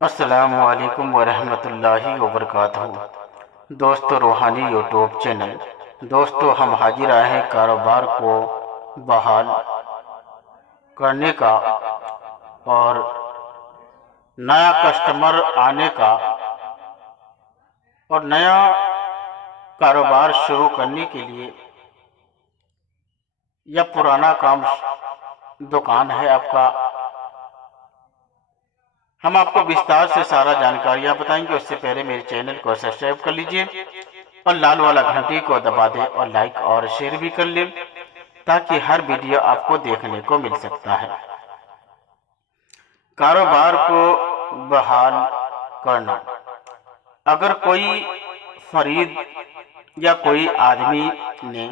अस्सलामुअलैकुम वरहमतुल्लाहि वबरकातुहू। दोस्तों, रूहानी यूट्यूब चैनल। दोस्तों, हम हाजिर आए हैं कारोबार को बहाल करने का और नया कस्टमर आने का और नया कारोबार शुरू करने के लिए। या पुराना काम दुकान है आपका, हम आपको विस्तार से सारा जानकारियां बताएंगे। उससे पहले मेरे चैनल को सब्सक्राइब कर लीजिए और लाल वाला घंटी को दबा दें और लाइक और शेयर भी कर लें, ताकि हर वीडियो आपको देखने को मिल सकता है। कारोबार को बहाल करना। अगर कोई फरीद या कोई आदमी ने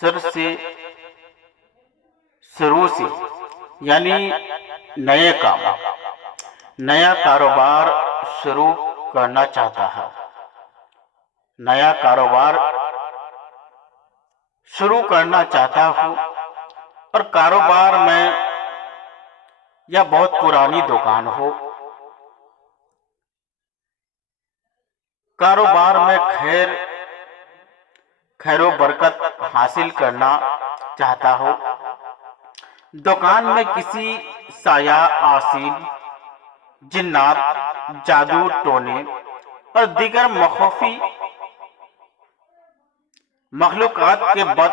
शुरू से यानी नए काम, नया कारोबार शुरू करना चाहता है, नया कारोबार शुरू करना चाहता हूँ और कारोबार में या बहुत पुरानी दुकान हो, कारोबार में खैरो बरकत हासिल करना चाहता हो, दुकान में किसी साया आसिल, जिन्नात, जादू टोने और दीगर मखौफी मखलूकात के बद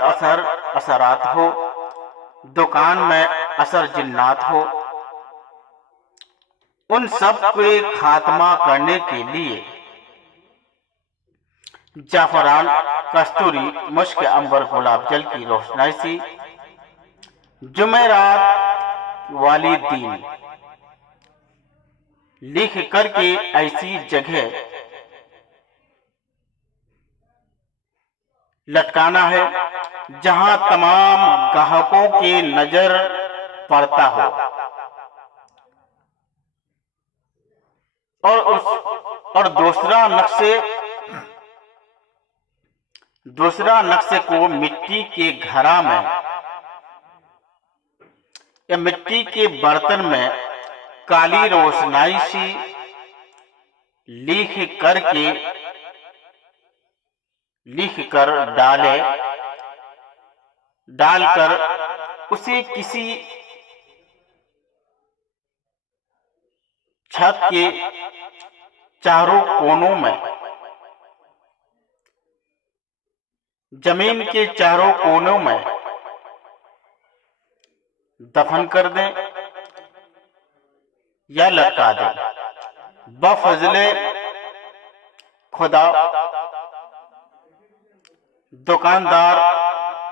असरात हो, दुकान में असर जिन्नात हो, उन सब के खात्मा करने के लिए जाफरान, कस्तूरी, मुश्क अंबर, गुलाब जल की रोशनाई से जुमेरात वाली दिन लिख करके ऐसी जगह लटकाना है जहां तमाम ग्राहकों के नजर पड़ता हो और दूसरा नक्शे को मिट्टी के घड़ा में या मिट्टी के बर्तन में काली रोशनाई से लिख कर डालकर उसे किसी छत के चारों कोनों में, जमीन के चारों कोनों में दफन कर दें या लटका दें। बफजले खुदा दुकानदार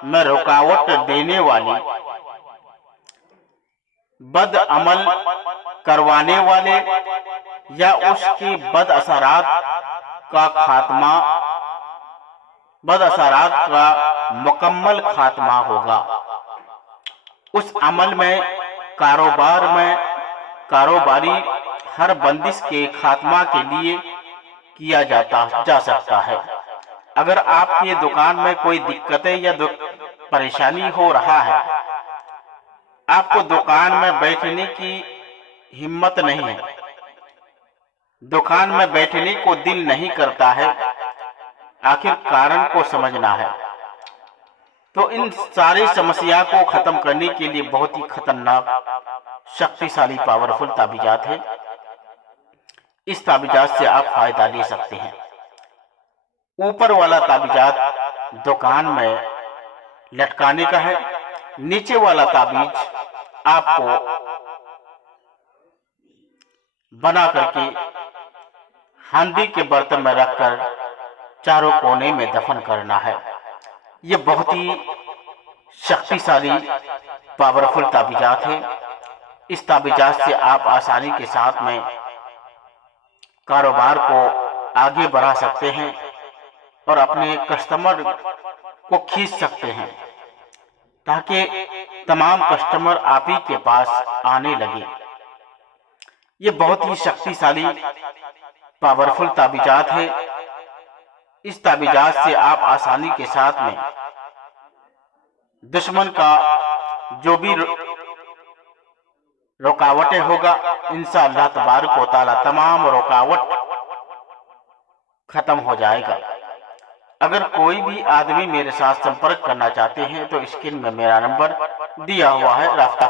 में रुकावट देने वाली, बद अमल करवाने वाले या उसके बद असरात का मुकम्मल खात्मा होगा। उस अमल में कारोबारी हर बंदिश के खात्मा के लिए किया जा सकता है। अगर आपकी दुकान में कोई दिक्कतें या परेशानी हो रहा है, आपको दुकान में बैठने की हिम्मत नहीं है, दुकान में बैठने को दिल नहीं करता है, आखिर कारण को समझना है, तो इन सारी समस्या को खत्म करने के लिए बहुत ही खतरनाक, शक्तिशाली, पावरफुल ताबीजात है। इस ताबीजात से आप फायदा ले सकते हैं। ऊपर वाला ताबीजात दुकान में लटकाने का है, नीचे वाला ताबीज आपको बना करके हांडी के बर्तन में रखकर चारों कोने में दफन करना है। ये बहुत ही शक्तिशाली, पावरफुल ताबीजात है। इस ताबीजात से आप आसानी के साथ में कारोबार को आगे बढ़ा सकते हैं और अपने कस्टमर को खींच सकते हैं, ताकि तमाम कस्टमर आप ही के पास आने लगे। ये बहुत ही शक्तिशाली, पावरफुल ताबीजात है। इस ताबीजात से आप आसानी के साथ में दुश्मन का जो भी रुकावटें होगा, इंशाअल्लाह तबारक व तआला तमाम रुकावट खत्म हो जाएगा। अगर कोई भी आदमी मेरे साथ संपर्क करना चाहते हैं तो स्क्रीन में मेरा नंबर दिया हुआ है, रास्ता